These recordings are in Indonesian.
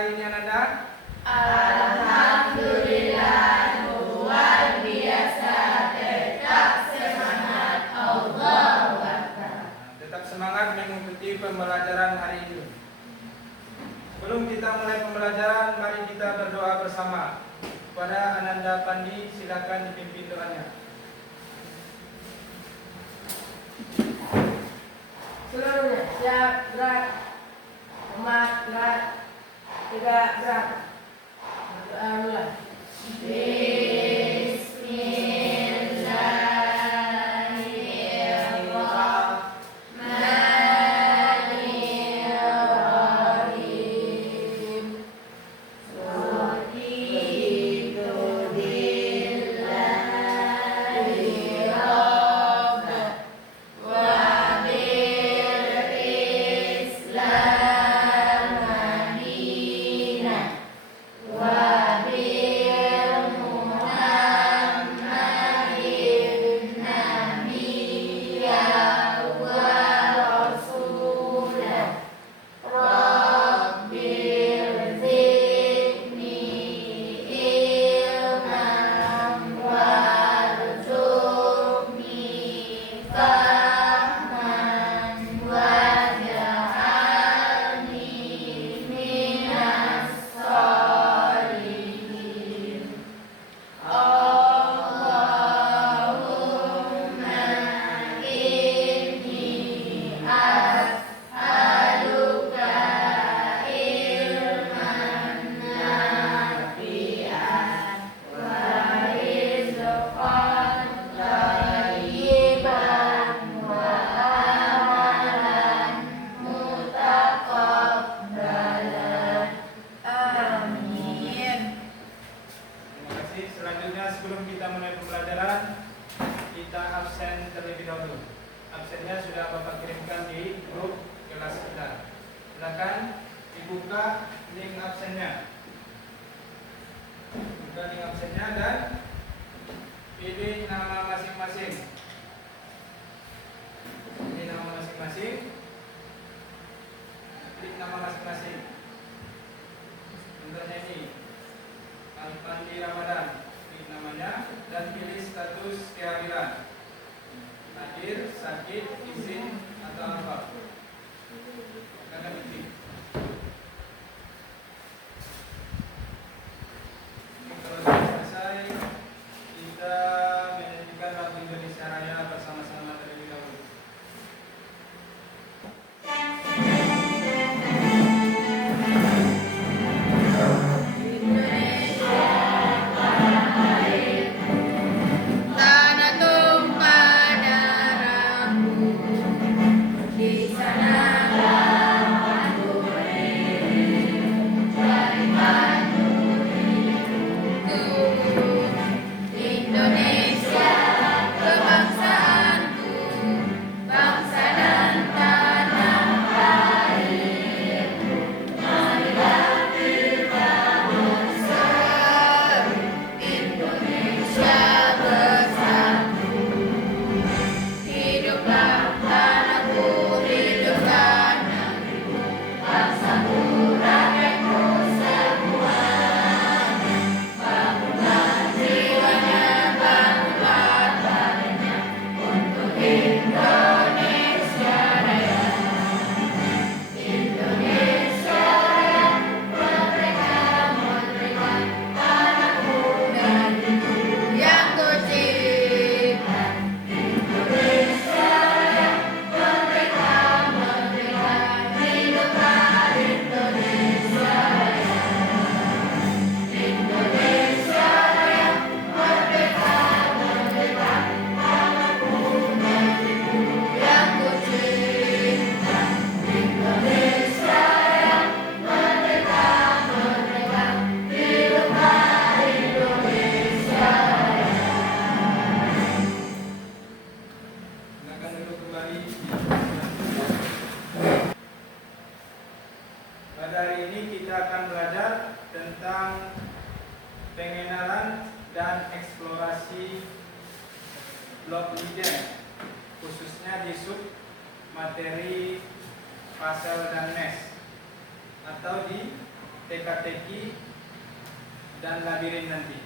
hari ini Ananda? Alhamdulillah, luar biasa, tetap semangat, Allahu Akbar. Tetap semangat mengikuti pembelajaran hari ini. Sebelum kita mulai pembelajaran, mari kita berdoa bersama. Kepada Ananda Pandi, silakan dipimpin doanya. Seluruhnya siap, gerak, umat gerak, tidak gerak. Berdoa mulai. Sebelum kita mulai pembelajaran, kita absen terlebih dahulu. Absennya sudah Bapak kirimkan di grup kelas kita. Silakan dibuka link absennya. Buka link absennya dan pilih nama masing-masing. Pilih nama masing-masing. Pilih nama masing-masing. Contohnya ini, Alpandi Ramadan. Namanya dan pilih status kehamilan, hadir, sakit, izin atau apa. Akan ketik. Kalau sudah selesai, kita menyanyikan lagu Indonesia Raya bersama-sama terlebih dahulu. Pada hari ini kita akan belajar tentang pengenalan dan eksplorasi blok Leiden, khususnya di sub materi Pasel dan Mes, atau di teka-teki, dan labirin nanti.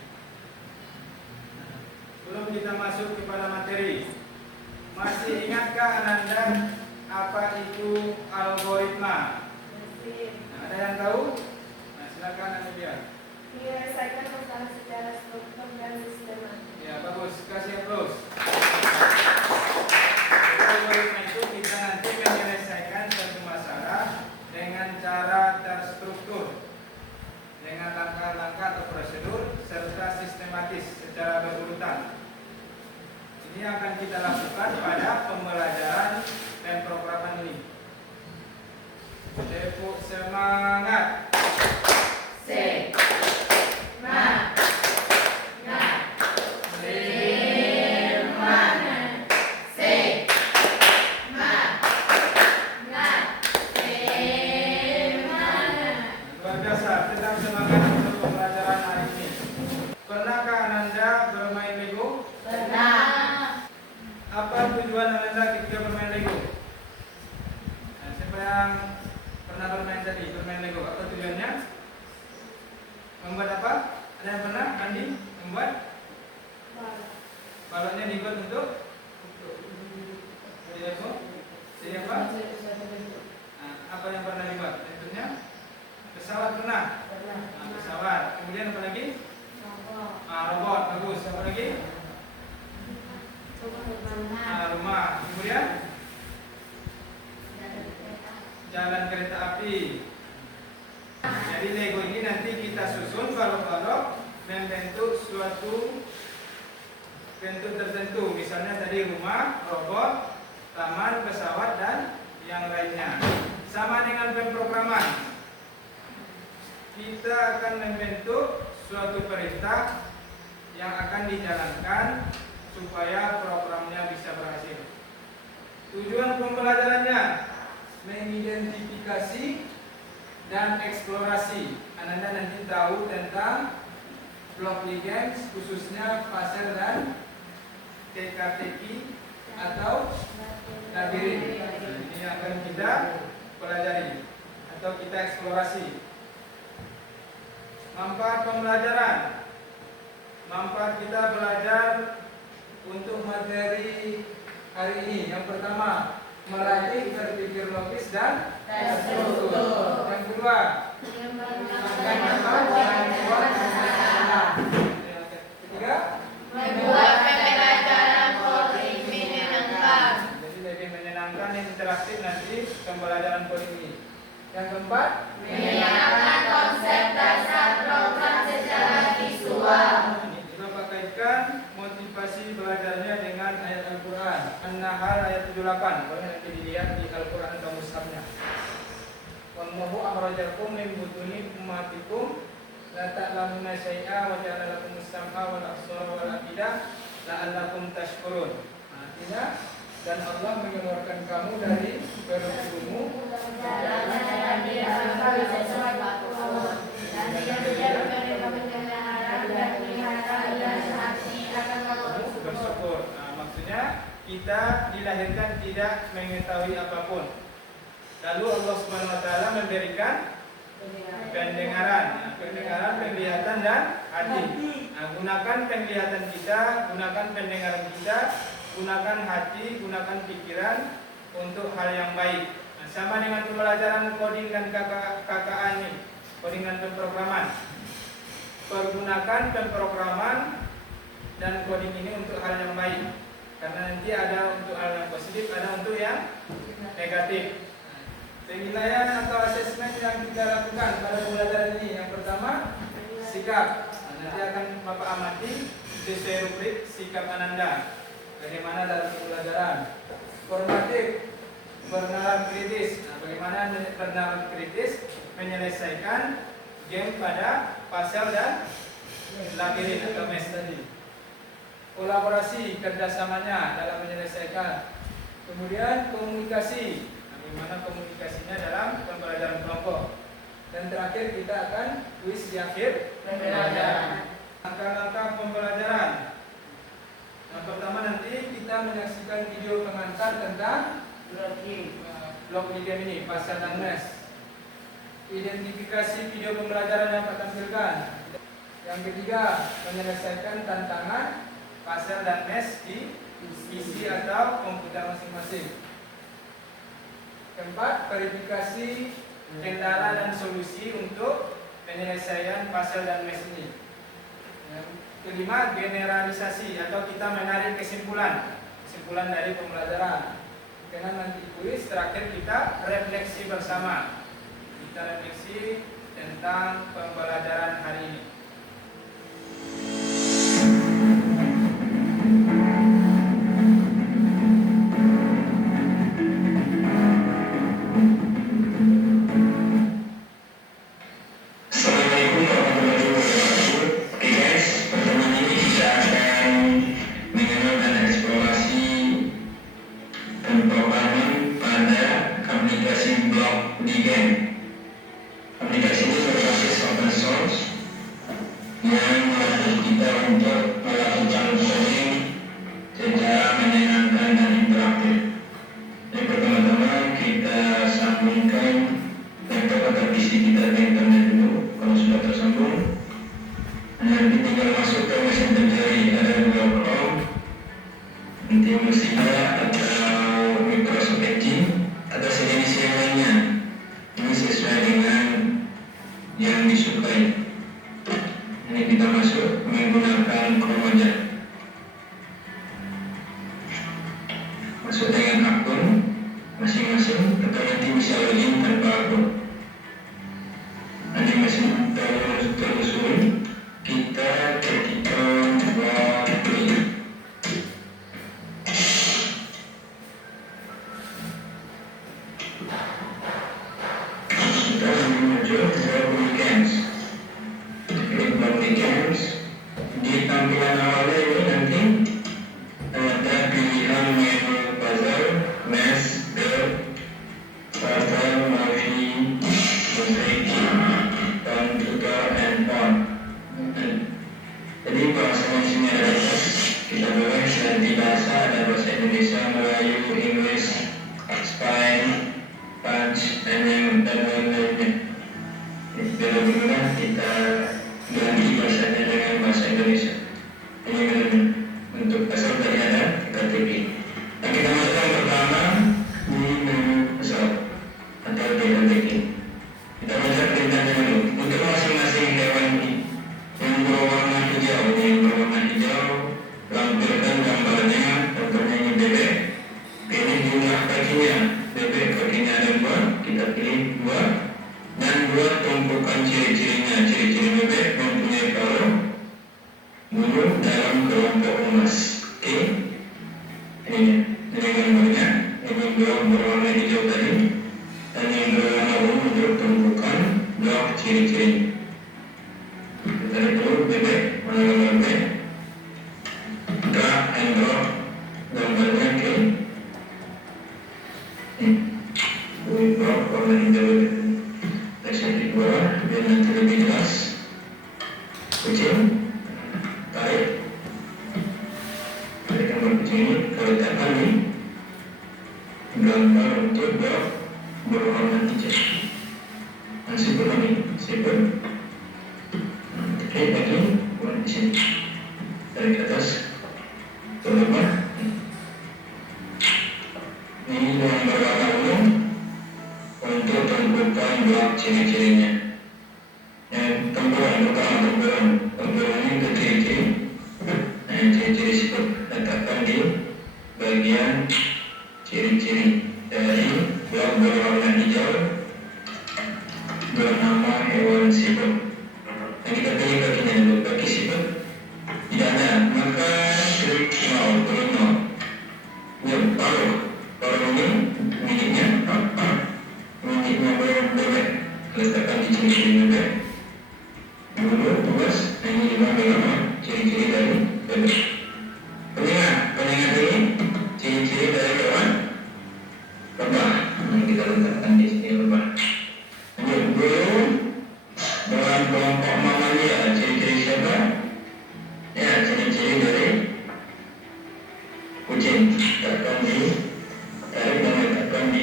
Sebelum kita masuk kepada materi, masih ingatkah Ananda apa itu algoritma? Ada yang tahu? Nah, silakan Ananda. Menyelesaikan masalah secara struktur dan sistematis. Ya, bagus. Kasih applause. Algoritma itu kita nanti menyelesaikan suatu masalah dengan cara terstruktur, dengan langkah-langkah atau prosedur serta sistematis secara berurutan. Ini akan kita lakukan pada pembelajaran pemrograman ini. Tepuk semangat. Luar biasa, tetap semangat untuk pembelajaran hari ini. Pernahkah Ananda bermain Lego? Pernah. Apa tujuan Ananda ketika bermain Lego? Nah, siapa yang pernah bermain tadi, bermain Lego? Apa tujuannya? Membuat apa? Ada yang pernah? Andi? Membuat? Balonnya dibuat untuk Lego? Siapa? Nah, apa yang pernah dibuat? Tentunya pesawat pernah? Nah, pesawat. Kemudian apa lagi? Robot. Bagus. Apa lagi? Rumah. Kemudian jalan kereta api. Jadi Lego ini nanti kita susun balok-balok membentuk suatu bentuk tertentu. Misalnya tadi rumah, robot, taman, pesawat, dan yang lainnya. Sama dengan pemrograman. Kita akan membentuk suatu perintah yang akan dijalankan supaya programnya bisa berhasil. Tujuan pembelajarannya mengidentifikasi dan eksplorasi. Ananda nanti tahu tentang blok ligens, khususnya puzzle dan teka-teki atau labirin. Ini akan kita pelajari atau kita eksplorasi. Manfaat pembelajaran. Manfaat kita belajar untuk materi hari ini. Yang pertama, melatih berpikir logis dan terstruktur. Yang kedua, ketiga, Membuat pembelajaran coding menyenangkan. jadi lebih menyenangkan dan interaktif nanti pembelajaran coding ini. Yang keempat, Menyenangkan konsep dasar program secara visual. ini Bapak kaitkan motivasi belajarnya dengan ayat Al-Quran. An-Nahl ayat 78. Boleh nanti dilihat di Al-Quran atau mushafnya. Wallahu akhrajakum min butuni ummatikum la ta'lamuna syai'a wa ja'ala lakumus sam'a wal absara wal afidah la'allakum tashkurun. Artinya, dan Allah mengeluarkan kamu dari perut ibumu bersyukur. Nah, maksudnya kita dilahirkan tidak mengetahui apapun. Lalu Allah Subhanahu wa taala memberikan pendengaran, pendengaran, penglihatan dan hati. Nah, gunakan penglihatan kita, gunakan pendengaran kita, gunakan hati, gunakan pikiran untuk hal yang baik. Nah, sama dengan pembelajaran coding dan KKA ini, coding dan pemrograman. Pergunakan pemrograman dan coding ini untuk hal yang baik. Karena nanti ada untuk hal yang positif, ada untuk yang negatif. Penilaian atau asesmen yang kita lakukan pada pembelajaran ini, yang pertama sikap. Nanti akan Bapak amati sesuai rubrik sikap Ananda. Bagaimana dalam pembelajaran. Formatif, bernalar kritis. Nah, bagaimana bernalar kritis menyelesaikan game pada puzzle dan labirin atau mes tadi. Kolaborasi, kerjasamanya dalam menyelesaikan. Kemudian komunikasi. Bagaimana komunikasinya dalam pembelajaran kelompok. Dan terakhir kita akan kuis di akhir pembelajaran. Langkah-langkah pembelajaran. Yang pertama nanti kita menyaksikan video pengantar tentang blok ligen ini, puzzle dan mes. Identifikasi video pembelajaran yang Pak tampilkan. Yang ketiga, menyelesaikan tantangan pasel dan mes di PC atau komputer masing-masing. Keempat, verifikasi kendala dan solusi untuk penyelesaian pasel dan mes ini. Yang kelima, generalisasi atau kita menarik kesimpulan dari pembelajaran. Dengan nanti kuis, terakhir kita refleksi bersama. Kita refleksi tentang pembelajaran hari ini.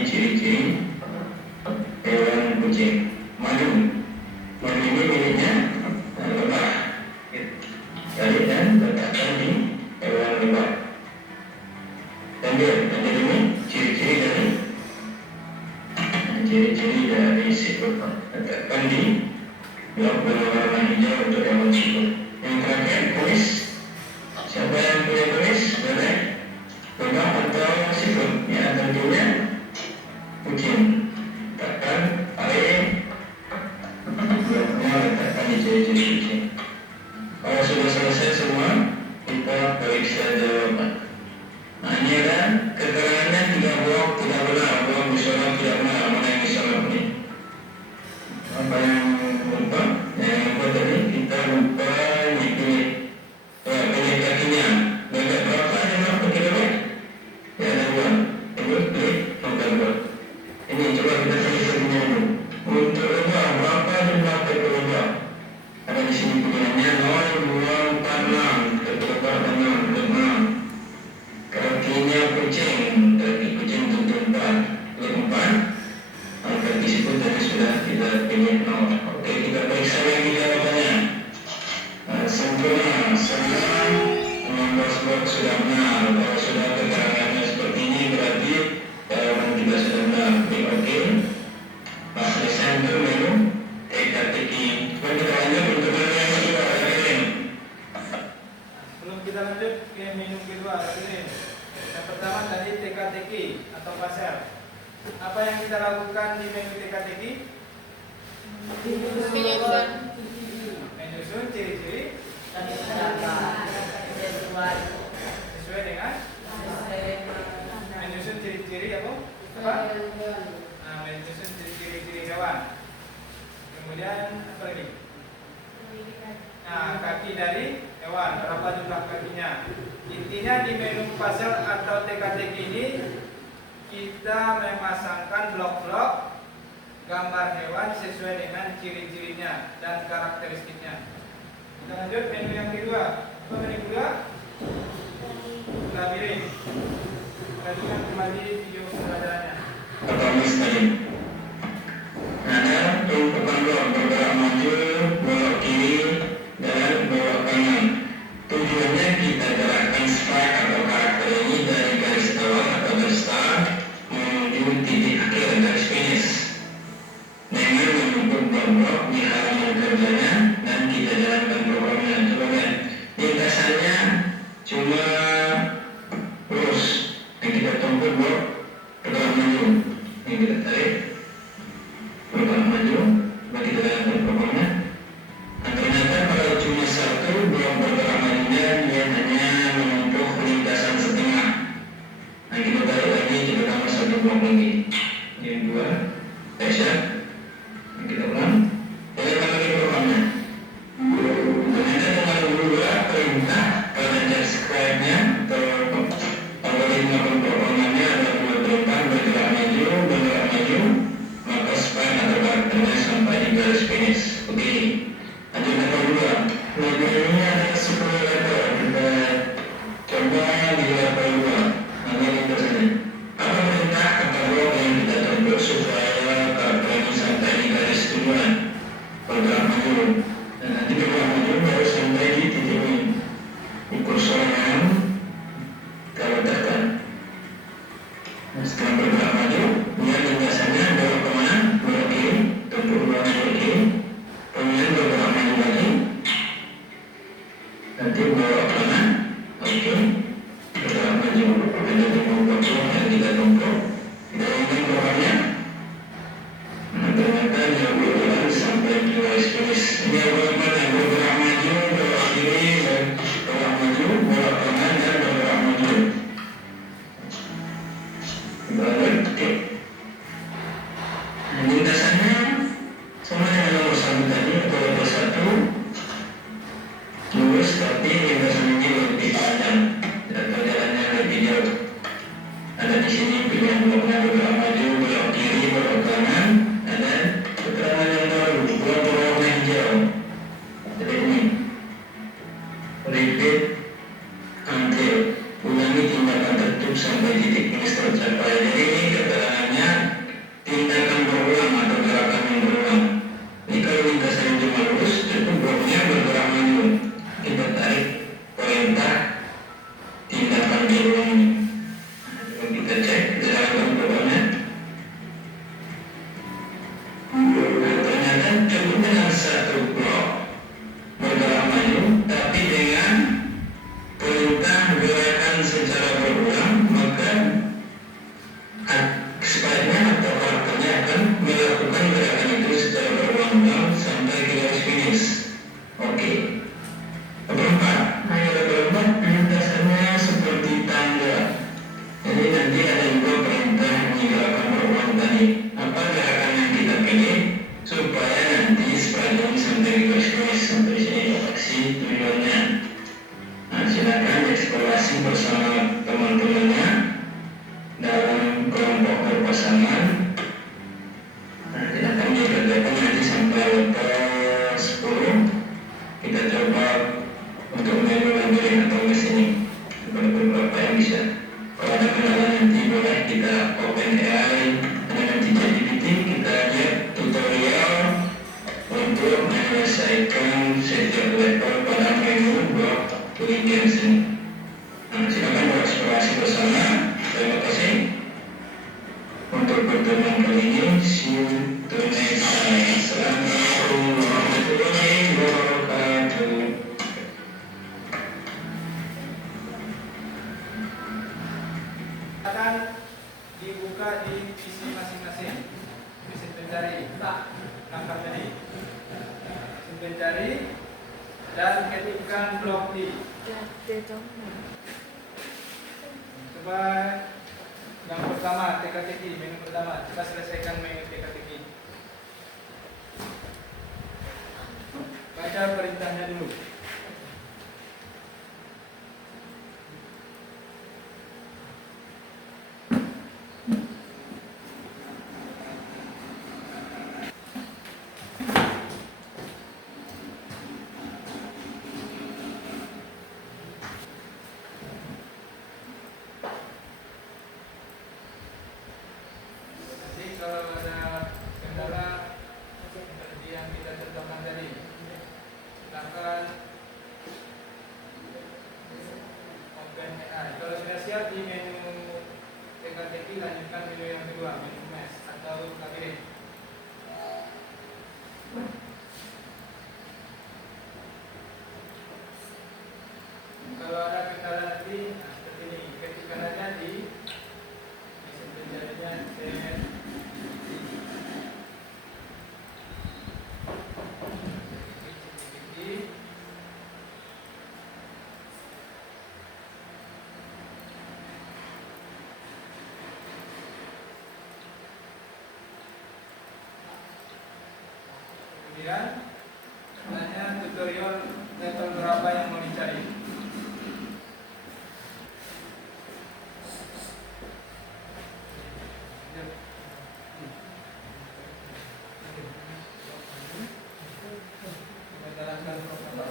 Ciri-ciri hewan kucing. Mana berwarna hijau untuk hewan siput. Yang terakhir, kumis. Siapa yang punya kumis? Boleh logam atau siput? Ya, tentunya kucing. Letakkan air, bloknya letakkan di jari-jari kucing. Kalau sudah selesai semua, kita periksa jawaban. Nah, ini ada keterangannya 3 blok tidak benar, blok disorot tidak benar, mana yang disorot ini? Apa yang lupa? Yang lupa tadi kita lupa pilih kakinya. Bebek berapa yang pakai bebek? Ya ada 2. Pilih nomor 2. Ini coba kita pilih kakinya dulu. Untuk lebah berapa jumlah kaki lebah? Ada di sini pilihannya 0, 2, 4, 6. Lebah dan 6. Kakinya kucing, kaki kucing tentu 4. Pilih 4. Kaki siput tadi sudah kita pilih 0. Oke, kita periksa lagi jawabannya. Sempurna, semua 16 blok sudah benar. Kalau sudah keterangannya seperti ini berarti jawaban kita sudah benar. Oke. Pak Lesan itu menu teka-teki. Coba kita lanjut untuk menu yang kedua. Sebelum kita lanjut ke menu kedua, yang pertama tadi teka-teki atau pasar. Apa yang kita lakukan di menu teka-teki? Menyusun ciri-ciri sesuai dengan menyusun ciri-ciri apa? Nah, menyusun ciri-ciri hewan. Kemudian apa lagi? Nah, kaki dari hewan, berapa jumlah kakinya? Intinya di menu puzzle atau teka-teki ini kita memasangkan blok-blok gambar hewan sesuai dengan ciri-cirinya dan karakteristiknya. Kita lanjut menu yang kedua. Apa menu kedua? Labirin. Lanjutkan kembali video pembelajarannya. Pertama sekali ada tumpukan blok bergerak maju, belok kiri, dan belok kanan. Tujuannya kita gerakkan spike atau karakter ini dari garis awal atau garis start menuju titik akhir garis finish dengan menumpuk blok-blok di halaman kerjanya dan kita jalankan programnya. Coba lihat, lintasannya cuma lurus yang kita tumpuk blok bergerak maju. Ini kita tarik bergerak maju, lalu kita jalankan programnya. Nah, ternyata kalau cuma satu blok bergerak majunya dia hanya menumpuk lintasan setengah. Nah, kita tarik lagi, kita tambah satu blok lagi. Ini 2, Aisyah. Kita ulang. Jalankan lagi programnya. Ternyata dengan 2 perintah pengajar scribe-nya atau algoritma pemrogramannya ada 2 perintah bergerak maju, maka spike atau karakternya sampai di garis finish. Oke, lanjut level 2. Level ini ada 10 level. Kita coba di level 2. Nanti kita saja. Apa perintah atau blok yang kita tuntut supaya karakter ini sampai di garis tujuan? Bergerak maju. Dan nanti bergerak maju baru sampai di titik ini. Di kursor yang kita letakkan. Nah, setelah bergerak maju, dia lintasannya belok kemana? Belok kiri, tumpuk belok kiri. Kemudian bergerak maju lagi. Nanti belok kanan. Oke. Bergerak maju. Ada tumpuk yang kita tumpuk. Kita ingin programnya. Nah, ternyata dia berjalan sampai di garis finish. Ini apa yang bersama teman-temannya dalam kelompok berpasangan. Nah, kita akan dikerjakan nanti sampai level 10. Kita coba untuk menulis atau tulis ini. Ada beberapa yang bisa. Kalau ada kendala nanti boleh kita open AI, ada nanti ChatGPT, kita lihat tutorial untuk menyelesaikan setiap level pada menu blok Weekends ini. Nah, silakan bereksplorasi bersama. Terima kasih untuk pertemuan kali ini. See you to next time. Assalamualaikum warahmatullahi wabarakatuh. Akan dibuka di PC masing-masing. Mesin pencari, langkah tadi. Mesin pencari dan ketikkan blok D. Coba yang pertama teka-teki, menu pertama. Coba selesaikan menu teka-teki. Baca perintahnya dulu. Jadi kalau ada kendala seperti yang kita contohkan tadi, silakan open AI. Kalau sudah siap di menu teka-teki, lanjutkan menu yang kedua, menu mesh atau labirin. Kalau ada kendala nanti, nah seperti ini, ketikkan aja di mesin pencarinya kemudian nanya tutorial level berapa yang mau dicari. Jalankan protokol.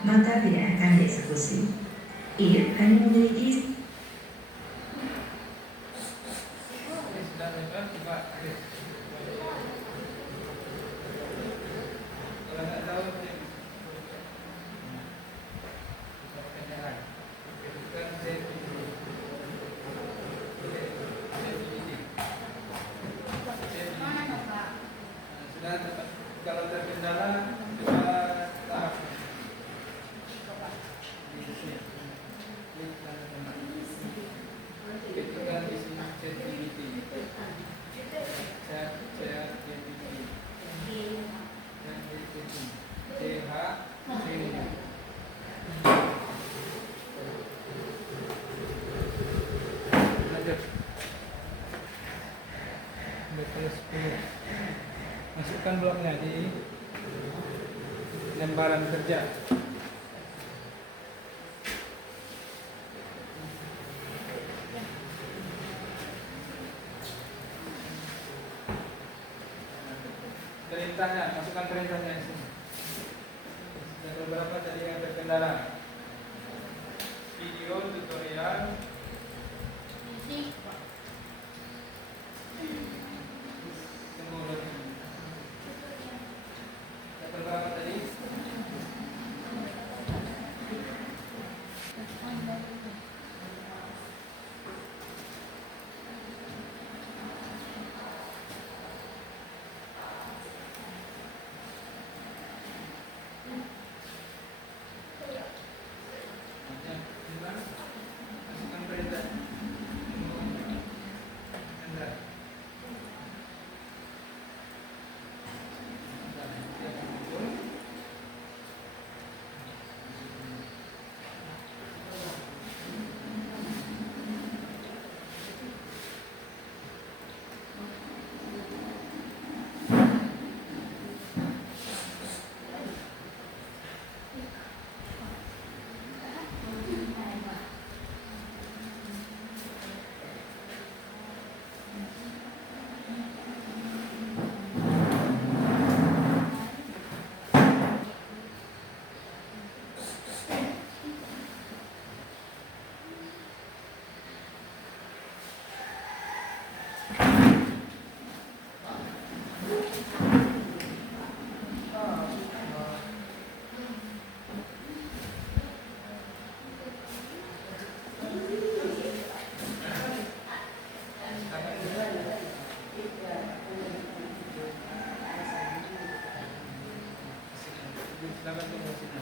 maka tidak akan dieksekusi. It hanya memiliki Sudah lebar, coba akhir. Kalau nggak tahu, kenyaran. Bukan sudah dapat. Kalau terkendala, coba tahap. Itu kan di sini ChatGPT. Lanjut. Betul 10. Masukkan bloknya di lembaran kerja. Perintahnya, masukkan perintahnya di sini. Dan beberapa tadi yang terkendala. Video tutorial. Tunggu. Yang beberapa tadi. Masukkan perintah. Anda. Silakan tunggu sini.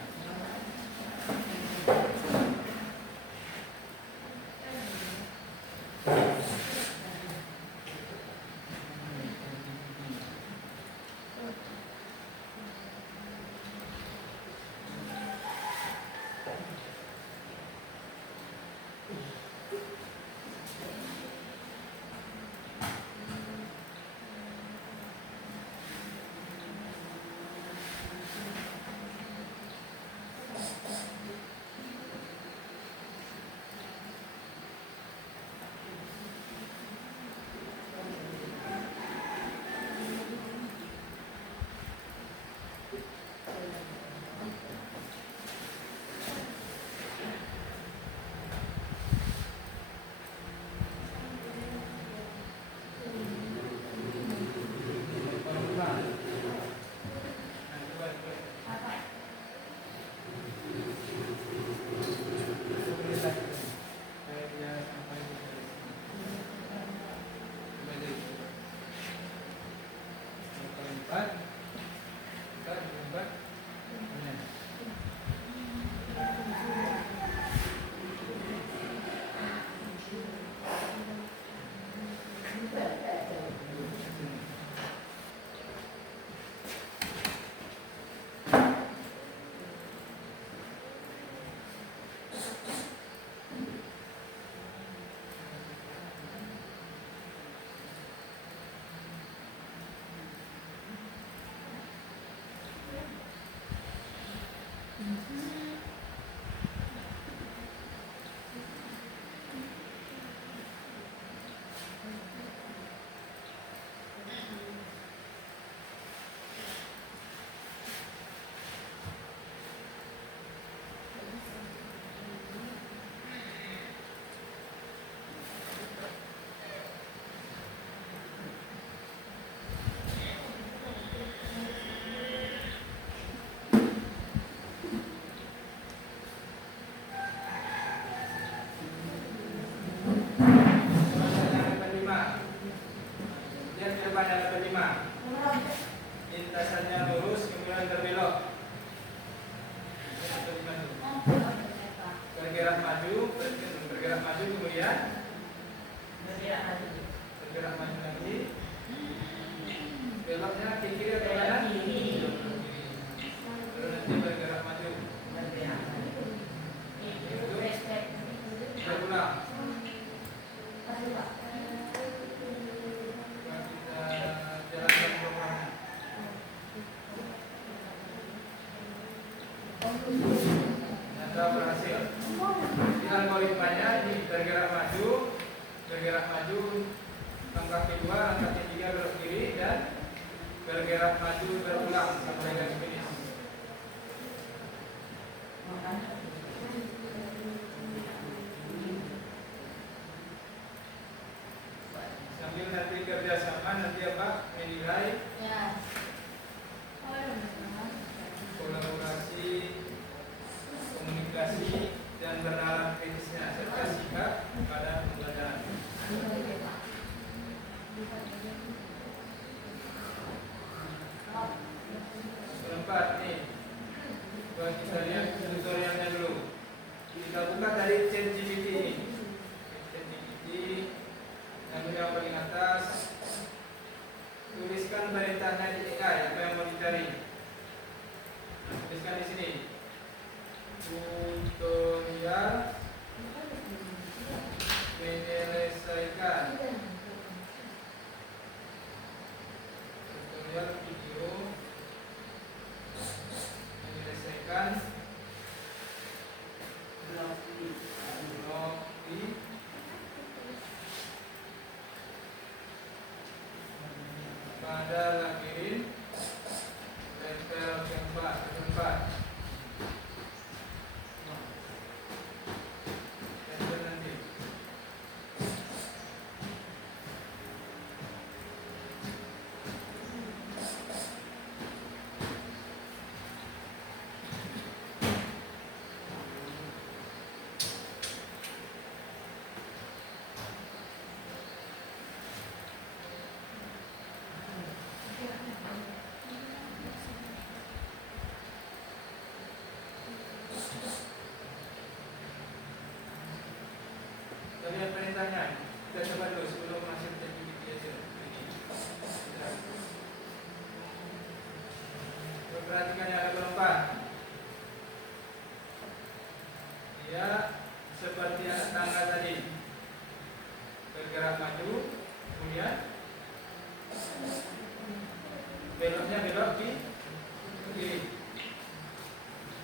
Lintasannya lurus kemudian berbelok. Bergerak maju kemudian bergerak maju lagi. Beloknya ke kiri atau kanan? Baru nanti bergerak maju. Berulang. Kita jalankan programnya. Ternyata berhasil. Di algoritmanya ini bergerak maju, langkah kedua, langkah ketiga belok kiri dan bergerak maju berulang sampai garis finish. Sambil nanti kerjasama nanti apa menilai kolaborasi, komunikasi dan bernalar kritisnya serta sikap pada pembelajaran. Keempat nih, coba kita lihat tutorialnya dulu. Kita buka dari ChatGPT ini. ChatGPT yang paling atas. Tuliskan perintahnya di AI apa yang mau dicari. Tuliskan di sini. Tutorial menyelesaikan. Tutorial video menyelesaikan blog pada labirin level keempat. Enter nanti. Kita lihat perintahnya. Kita coba dulu sebelum masuk ke ChatGPT aja. Perhatikan yang level 4. Dia seperti anak tangga tadi. Bergerak maju, kemudian beloknya belok di kiri.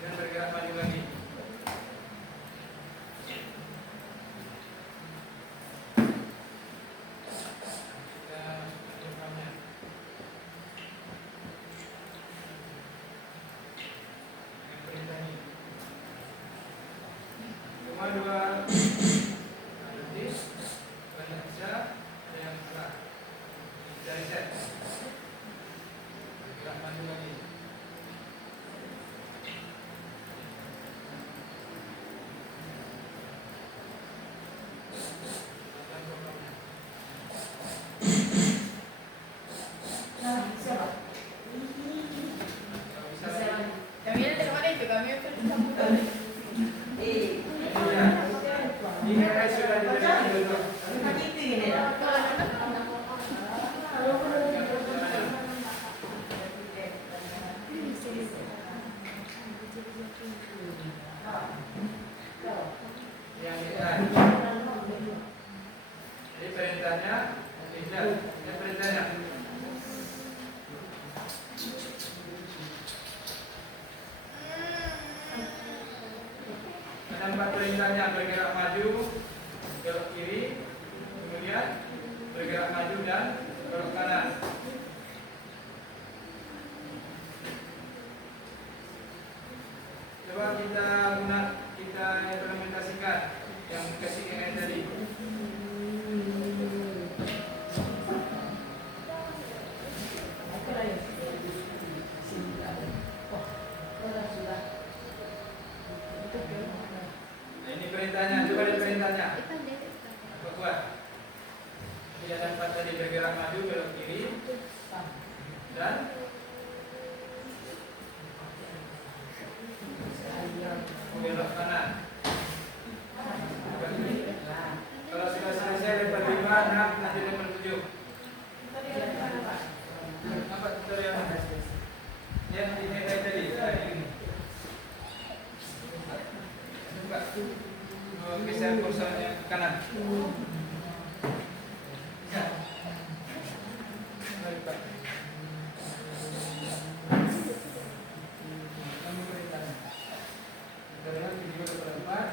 Dan bergerak maju lagi. Dua nanti banyak bisa ada yang salah dari set gerak maju lagi. Dan programnya kalau bisa lagi. Ini AI sudah diberikan dulu. Yang AI. Jadi perintahnya tidak. Ini perintahnya. Ada 4 perintahnya: bergerak maju, belok kiri, kemudian bergerak maju dan belok kanan. Coba kita implementasikan yang kasih AI tadi. Nah, ini perintahnya, coba lihat perintahnya. Apa kuat? Tidak ada 4 tadi, bergerak maju, belok kiri, dan dan belok kanan. Kalau sudah selesai level 5, nanti level 7. Apa tutorial yang ini tadi? Buka. Geser kursornya ke kanan. Ya. Baik, Pak. Tutorial video keempat.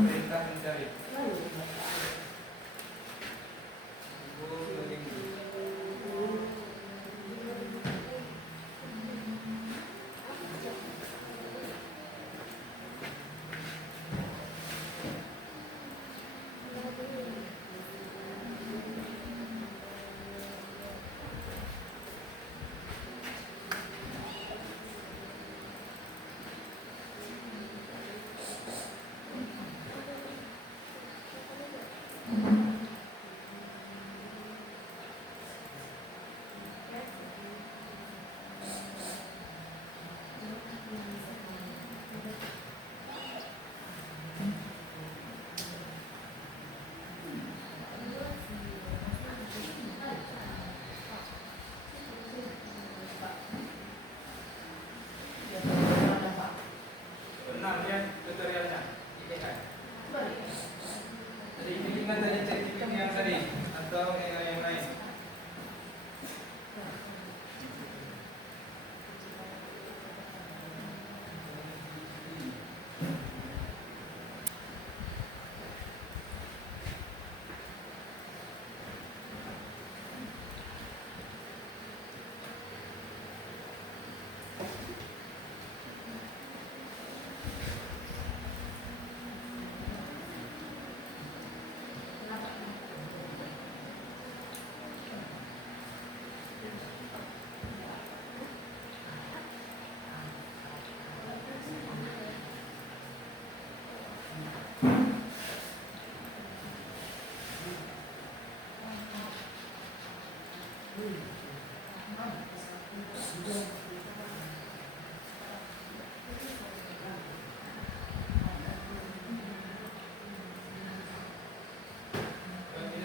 Perintah mencari. Benar ya tutorialnya. Jadi ini ingat tadi cek yang tadi atau yang lain.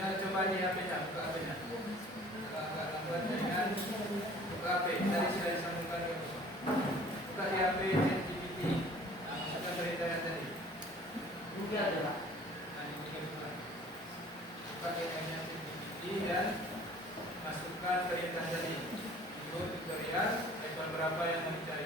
Coba di HP-nya, buka HP-nya. Agak lambatnya kan. Buka HP, tadi sudah disambungkan ke buka di HP ChatGPT. Masukkan berita yang tadi. Buka ada Pak. Nah, ini juga buka. Buka AI-nya ChatGPT dan masukkan perintah tadi. Itu tutorial, level berapa yang mau dicari.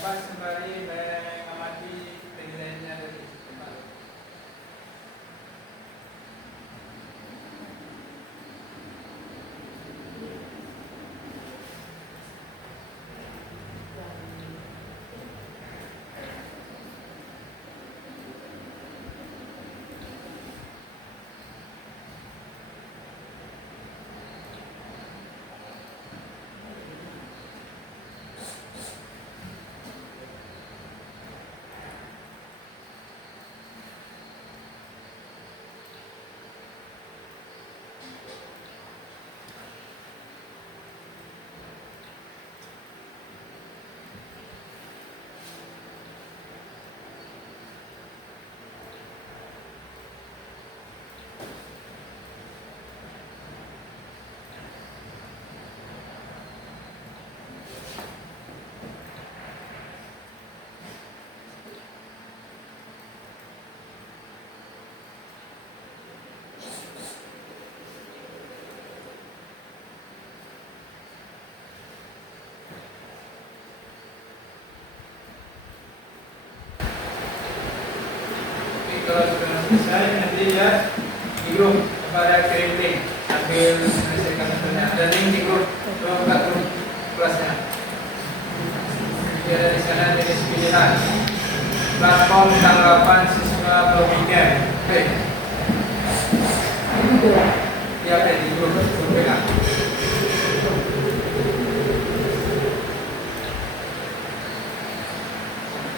tempat sembari mengamati penilaiannya dari tempat. Kalau sudah selesai nanti ya di grup kepada kirim link sambil menyelesaikan contohnya. Ada link di grup, coba buka grup kelasnya. Jadi ada di sana jenis pilihan platform tanggapan siswa berpikir. Oke. Ya ada di grup WA.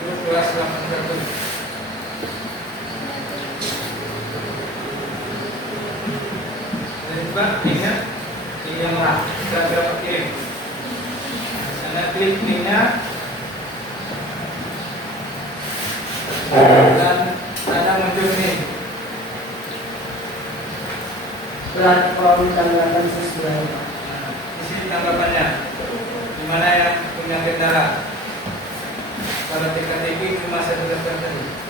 Grup kelas 81. Buka linknya, link yang merah, kita kirim. Sana klik linknya dan ada muncul nih platform tanggapan siswa. di sini tanggapannya, di mana yang punya kendala. Kalau TKTG cuma satu daftar tadi.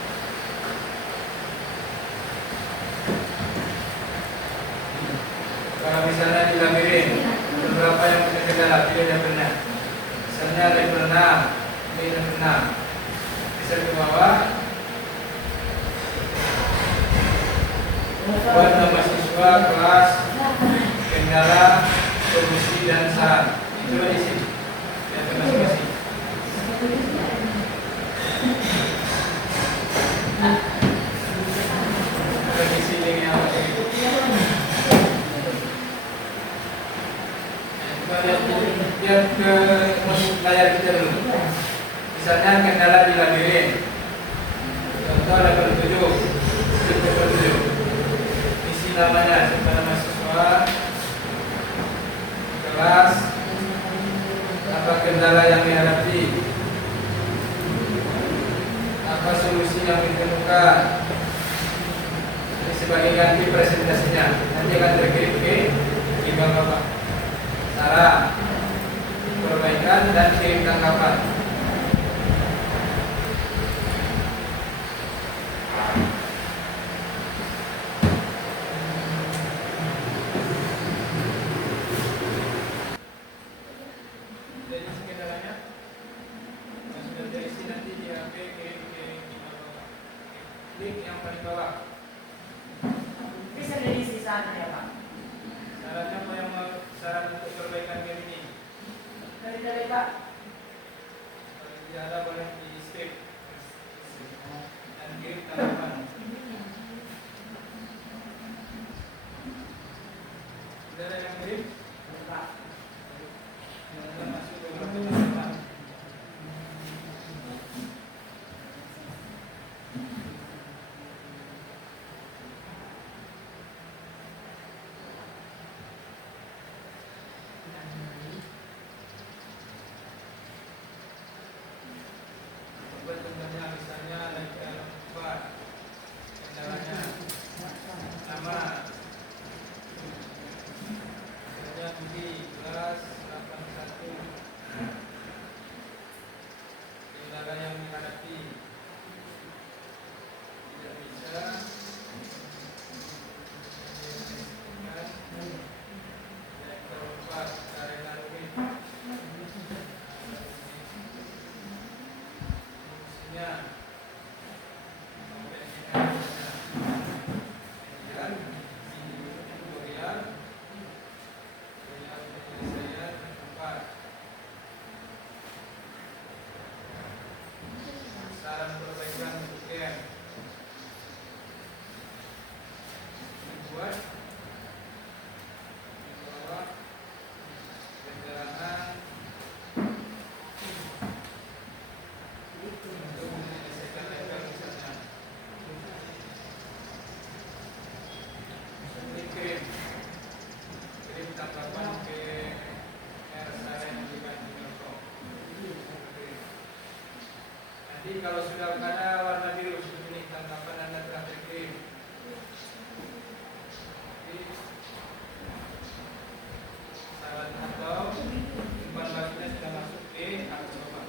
Kalau misalnya di labirin, beberapa yang punya kendala pilih yang benar. Misalnya level 6, pilih yang benar. Bisa ke bawah. Buat nama siswa, kelas, kendala, solusi dan saran. Itu di sini. Yang masing-masing. Revisi dengan lihat ke layar kita dulu. Misalnya kendala di labirin. Contoh level 7. Level 7. Isi namanya, siapa nama siswa, kelas, apa kendala yang dihadapi, apa solusi yang ditemukan. Ini sebagai ganti presentasinya. Nanti akan terkirim ke email Bapak. Cara perbaikan dan kirim tanggapan. Jadi sekedalanya yang sudah terisi nanti di HP kirim ke email Bapak. Link yang paling bawah. Bisa diisi sana ya Pak. Syaratnya apa yang mau syarat untuk perbaikan game ini? Dari Pak. Kalau tidak ada boleh di skip dan kirim tanggapan. Sudah ada yang kirim? Pak. Yang ada masuk beberapa tanggapan. Contohnya misalnya level 4, kendalanya nama, Nanti kalau sudah ada warna biru seperti ini, tangkapan Anda telah terkirim. Saran atau umpan batunya sudah masuk ke akun bawah.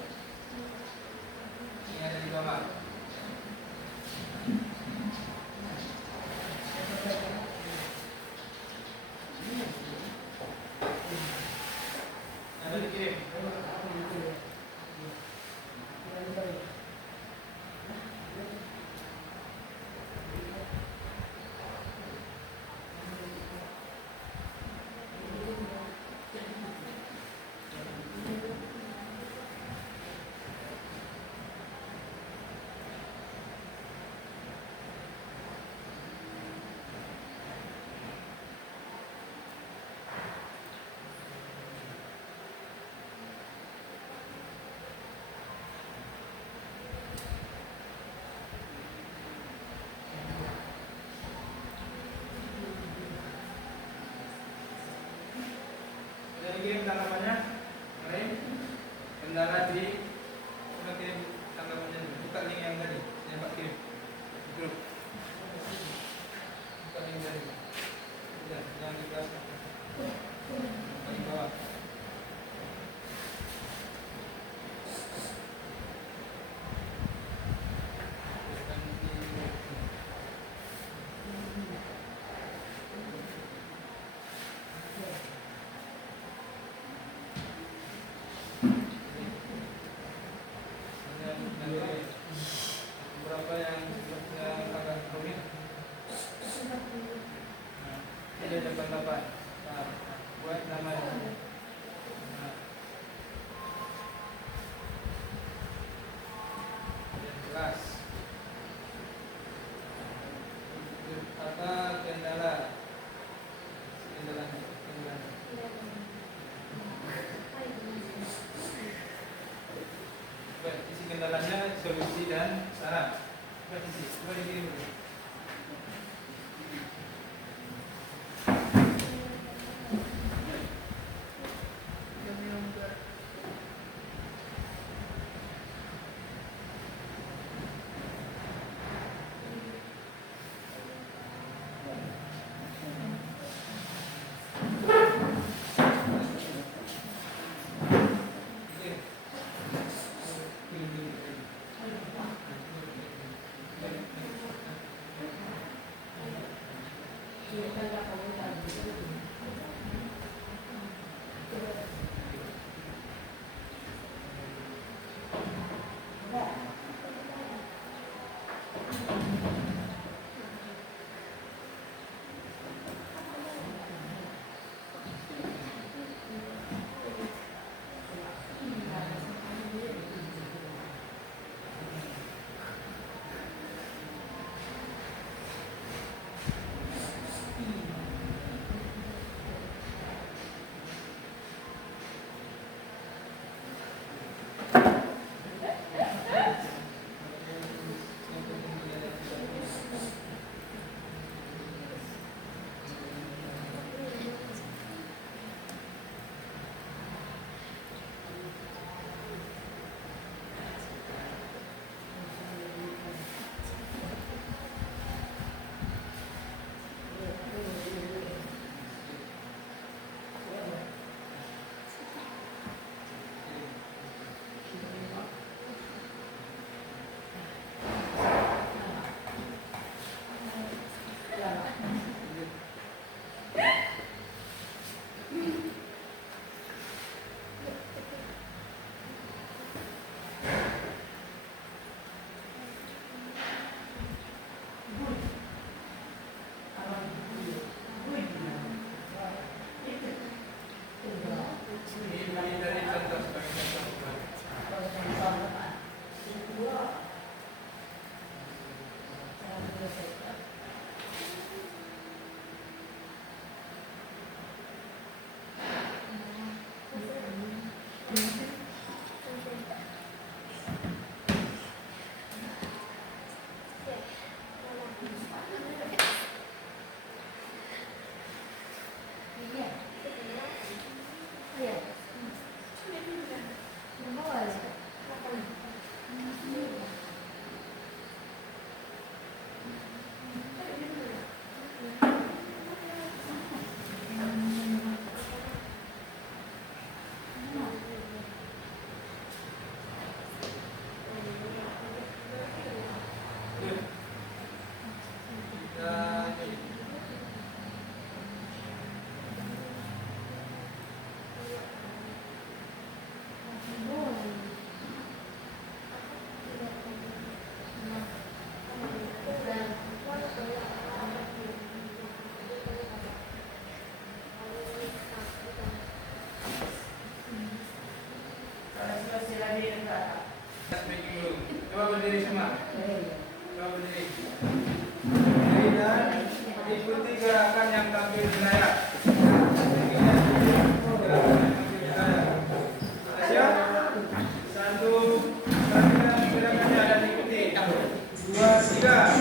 Ini ada di bawah. Ada dikirim. Sudah dikirim tanggapannya? Kirim. Kendala di sudah kirim tanggapannya. Buka link yang tadi, yang Pak kirim di grup. Buka link tadi. Sudah, jangan dibahas. Di bawah. Bukan di beberapa yang agak rumit. Nah, ini ada tanggapan. Nah, buat namanya. Nah, yang jelas. Apa kendala? Kendalanya. Baik, isi kendalanya, solusi dan saran. Baik, isi. Coba dikirim dulu. Kirim dulu. Speaking dulu. Coba berdiri semua. Coba berdiri. Berdiri dan ikuti gerakan yang tampil di layar. Gerakan yang tampil di layar. Siap? 1, gerakannya ada diikuti. 2, 3.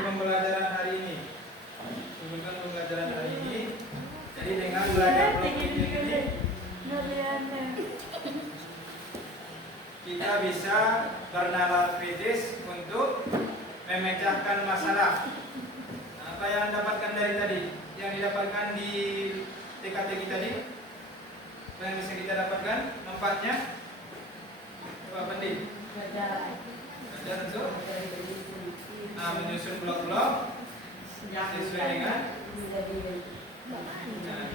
Pembelajaran hari ini. Sebutkan pembelajaran hari ini. Jadi dengan belajar blok reading ini kita bisa bernalar kritis untuk memecahkan masalah. Apa yang dapatkan dari tadi? Yang didapatkan di TKT tadi? Apa yang bisa kita dapatkan? Manfaatnya? Coba Pandi. Belajar untuk menyusun blok-blok sesuai dengan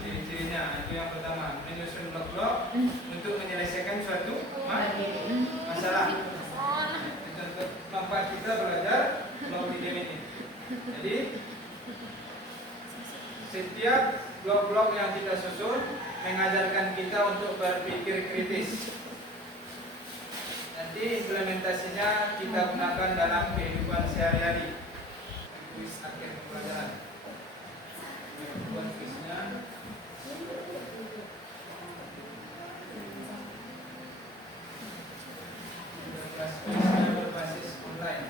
ciri-cirinya. Itu yang pertama, menyusun blok-blok untuk menyelesaikan suatu masalah. Itu manfaat kita belajar blok reading ini. Jadi setiap blok-blok yang kita susun mengajarkan kita untuk berpikir kritis. Nanti implementasinya kita gunakan dalam kehidupan sehari-hari. Kuis akhir pembelajaran. Buat kuisnya. Kelas kuisnya berbasis online.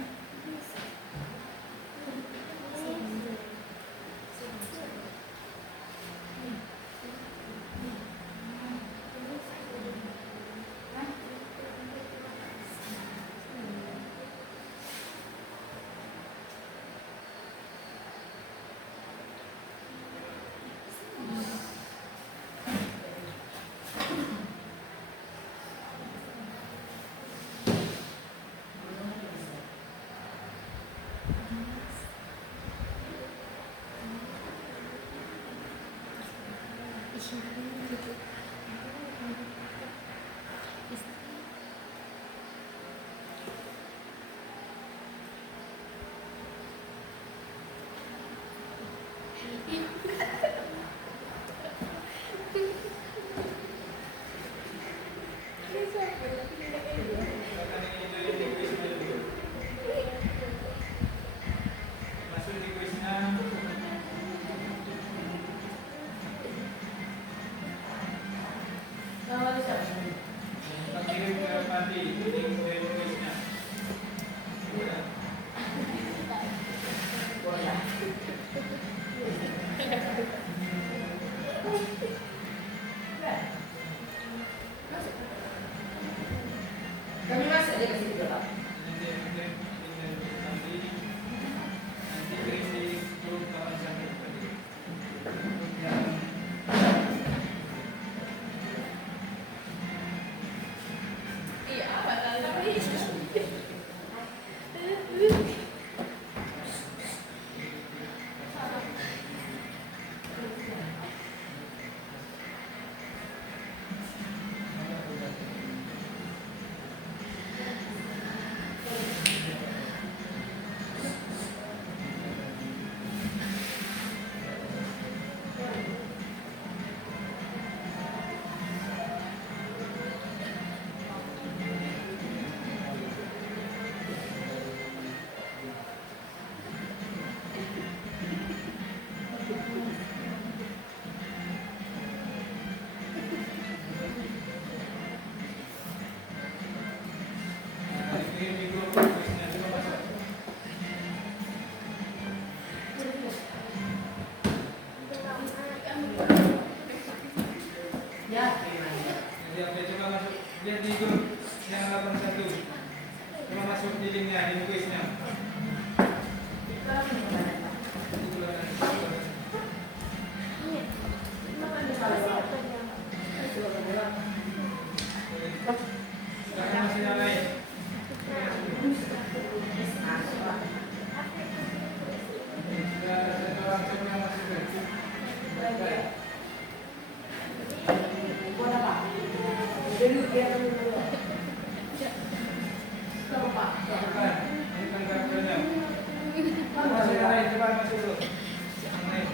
masuk di linknya, di kuisnya. Sekarang masih nyalain. Sudah ada satu orang yang masuk. Ini kan kartunya. Masih nyalain, coba masuk dulu. Nyalain.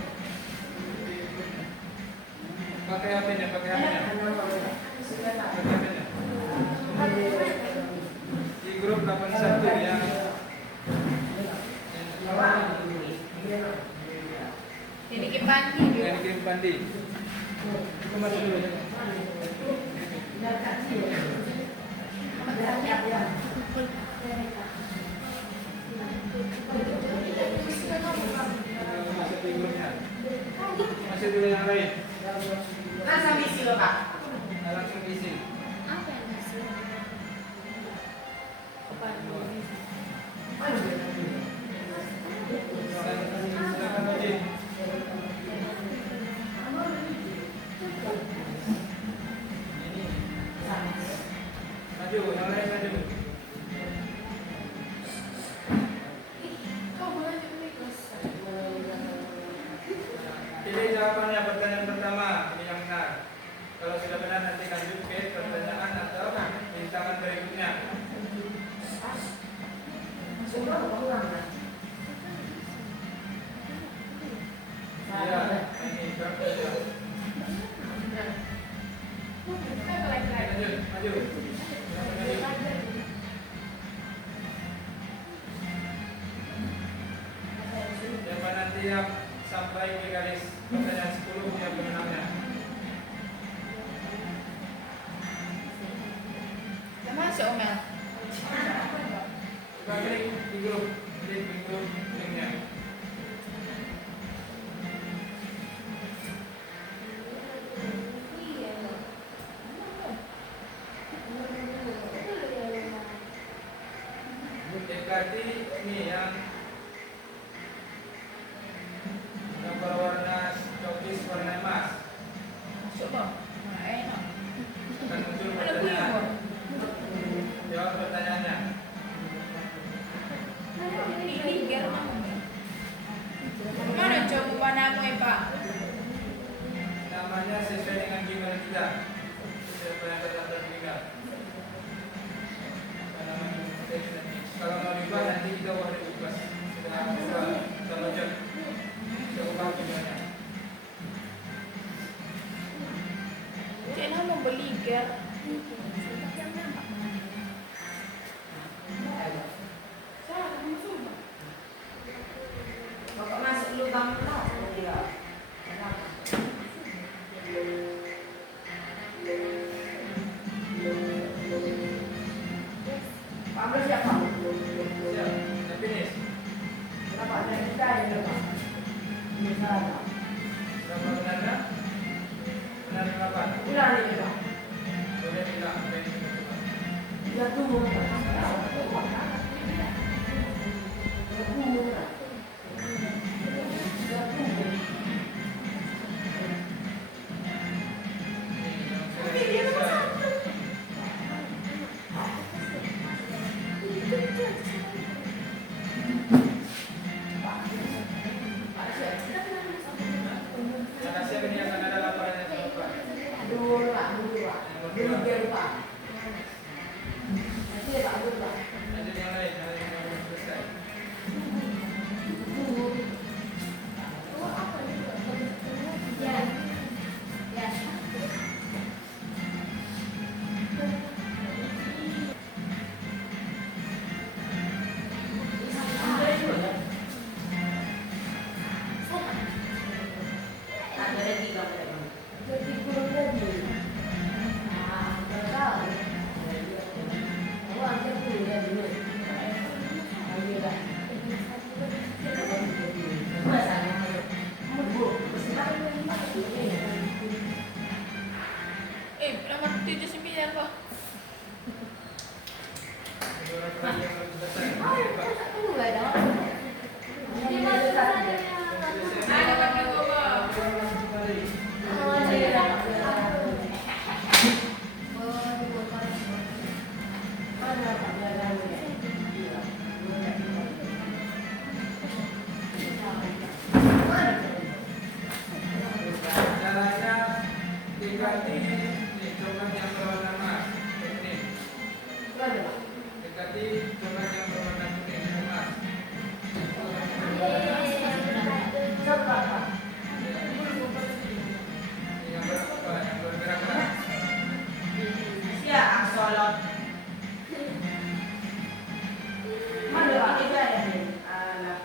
Pakai HP-nya, pakai HP-nya. Pakai HP-nya. Di grup 81 yang Ini Kipandi. yang dikirim Pandi. Itu masuk dulu. Masuk di grupnya. Masuk dulu yang lain. Kan sambil isi loh Pak. Nah, langsung isi. Silakan Haji. Maju, yang lain maju. Pilih jawabannya pertanyaan pertama, ini yang benar. Kalau sudah benar nanti lanjut ke pertanyaan atau rintangan berikutnya. Ya, ini berarti. Lanjut, maju. Silakan maju. Siapa nanti yang sampai ke garis pertanyaan 10 yang pemenangnya. Udah masuk Omel. Coba klik di grup, linknya. Dekati ini yang berwarna coklat warna emas. Masuk loh. Nah, enak. Akan muncul Ada pertanyaan. kuih, Jawab pertanyaannya. Ini biar mana coba nama Pak? Namanya sesuai dengan gimana kita. Siapa yang terdaftar tinggal. Kalau mau diubah nanti kita ubah di kelas. Sudah terlojak. Kita ubah gimana. Cina mau beli gear. Bapak masuk lubang lah. Pak Amro siapa? Siap, sudah finish. Kenapa ada yang kita ya Pak? Berapa benarnya? Benar berapa? Udah nih Pak. Boleh bilang. Boleh bilang. Ya tunggu. Ada siapa ini yang akan ada laporannya sama Pak? Dulu Pak. Dulu Pak. Yang kedua. Nanti ya Pak, dulu Pak. Nanti Caranya dekati coklat yang berwarna emas. Ini. Dekati coklat yang berwarna kuning emas. Yang bergerak-gerak. Siya ang solot. Mana Pak kita ya? Anak.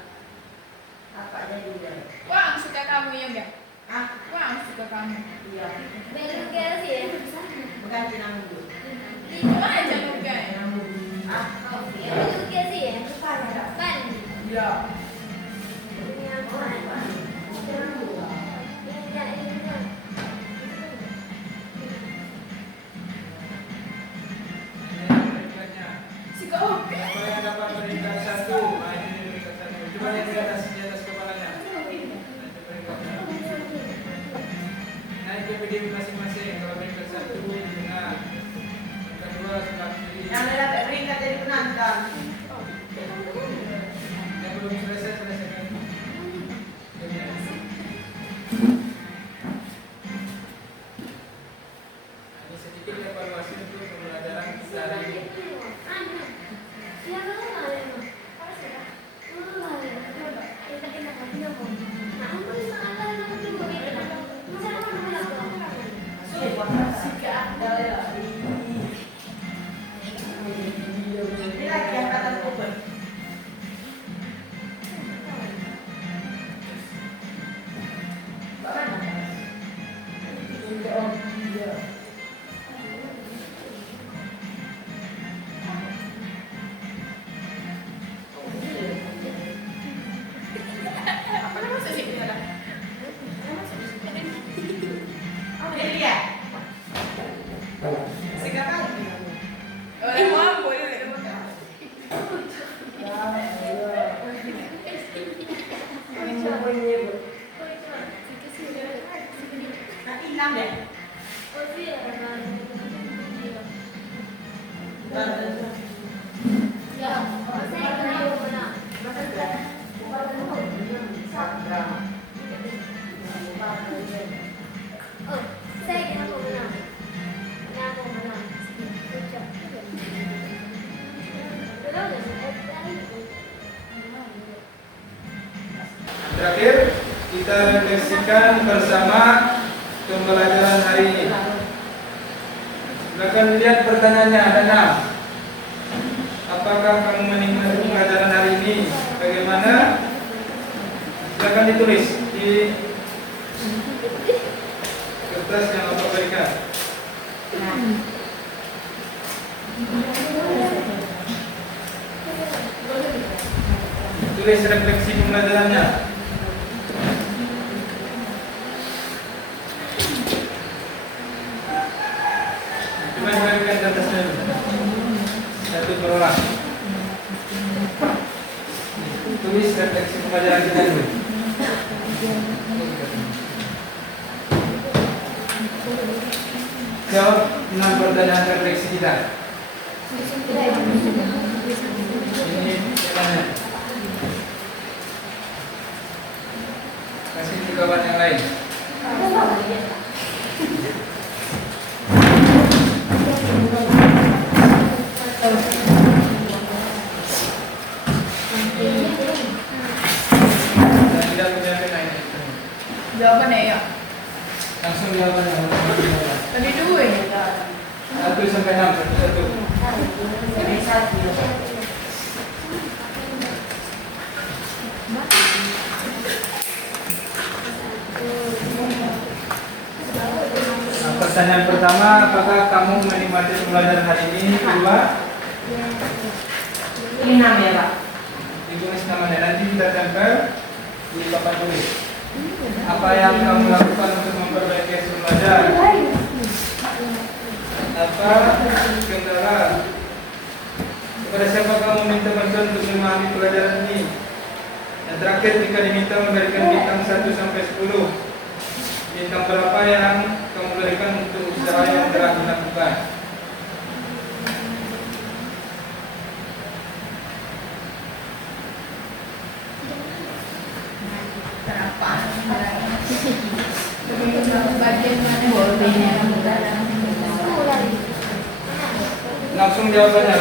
Apa aja juga. Wah, ang suka kamu ya, Mbak? Ah, Wah, ang suka kamu. iya. Bukan sinambung. Itu aja mungkin. Sinambung. Ah, iya. Suka oke. Apa yang dapat peringkat 1? Nah, ini peringkat 1. Coba lihat di atas kepalanya. Nah, itu peringkatnya. Naik ke berdiri masing-masing. Kalau peringkat 1 di tengah. Peringkat 2 sebelah kiri. Yang dapat peringkat jadi penonton. Yang belum selesaikan. Ini sedikit evaluasi untuk pembelajaran kita hari ini. Ini lagi angkatan kubur. Apa nama sih sih? Ini dia. Sekarang Orang mampu ini ada makan. nah hilang deh. Terakhir, kita refleksikan bersama pembelajaran hari ini. Silakan lihat pertanyaannya, ada 6. Apakah kamu menikmati pembelajaran hari ini? Bagaimana? Silakan ditulis di kertas yang Bapak berikan. Tulis refleksi pembelajarannya. Coba berikan kertasnya dulu. Satu per orang. Tulis refleksi pembelajaran kita dulu. Jawab 6 pertanyaan refleksi kita. Ini temanya. Kasih di kawan yang lain. Dan tidak punya pena ini. Jawabannya ya. Langsung jawabannya. Tadi dua ya. 1 sampai 6, satu-satu. Ini satu. Nah, pertanyaan pertama, apakah kamu menikmati pembelajaran hari ini? Kedua, Ini 6 ya Pak. ditulis namanya, nanti kita tempel di papan tulis. Apa yang kamu lakukan untuk memperbaiki hasil belajar? Apa kendala? Kepada siapa kamu minta bantuan untuk memahami memahami pelajaran ini. Yang terakhir, jika diminta memberikan bintang 1 sampai 10, bintang berapa yang kamu berikan untuk usaha yang telah dilakukan? Berapa? Bagian mana? Langsung jawabannya.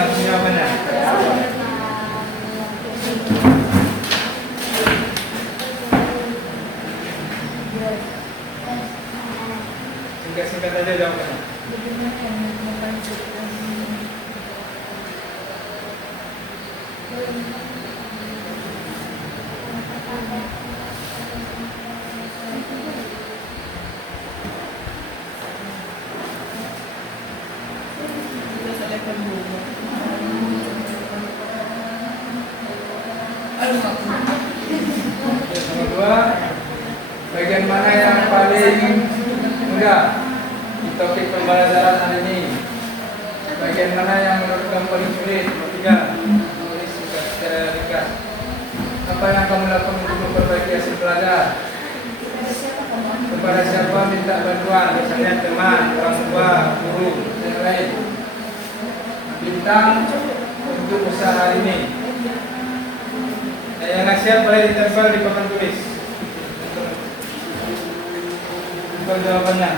Singkat-singkat aja jawabannya. Nomor 2, bagian mana yang paling mudah di topik pembelajaran hari ini? Bagian mana yang menurut kamu paling sulit? Nomor 3, tulis secara ringkas. Apa yang kamu lakukan untuk memperbaiki hasil belajar? Kepada siapa minta bantuan? Misalnya teman, orang tua, guru, dan lain. Bintang untuk usaha ini. Yang nggak siap boleh ditempel di papan tulis. Untuk jawabannya.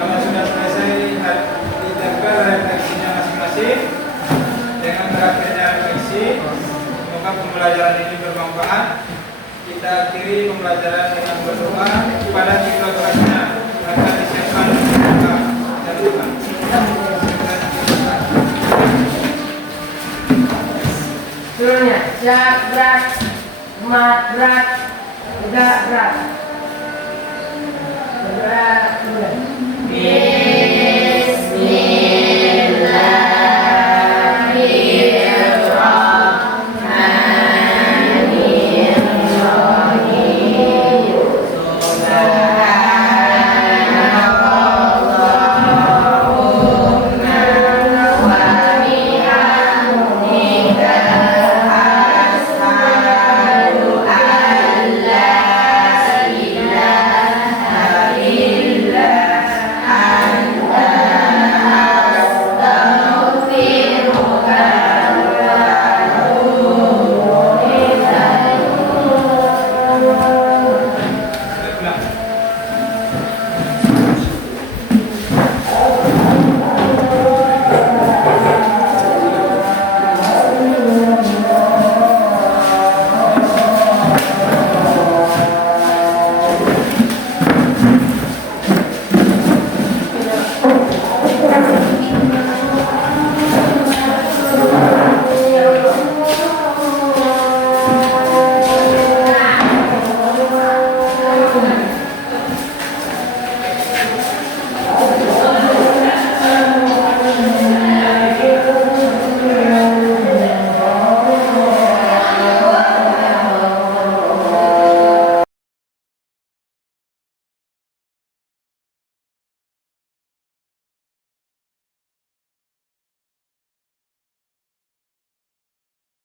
Kalau sudah selesai ditempel refleksinya masing-masing dengan berakhirnya refleksi, semoga pembelajaran ini bermanfaat. Kita akhiri pembelajaran dengan berdoa kepada kedua kelasnya agar disiapkan doa dan doa. Turunnya, berat, mat berat, berat, berat, berat.